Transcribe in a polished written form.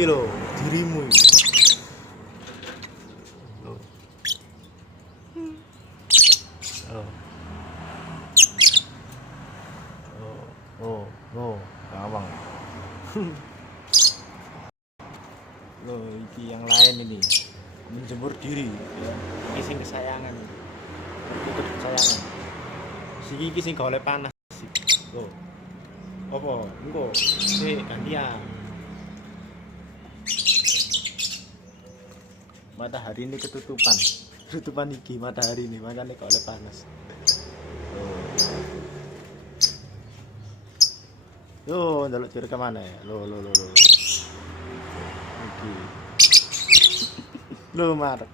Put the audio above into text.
iki lho, dirimu iki. Loh. Oh. Bawang. Loh, iki yang lain ini. Menjemur diri. Iki sing kesayangan. Perkutut kesayangan. Siki iki sing golek panas. Loh. Apa? Engko gantian. Matahari ini ketutupan iki matahari ini makanya kok oleh panas. Yo njaluk direkam mana ya? Lo iki. Lo marek.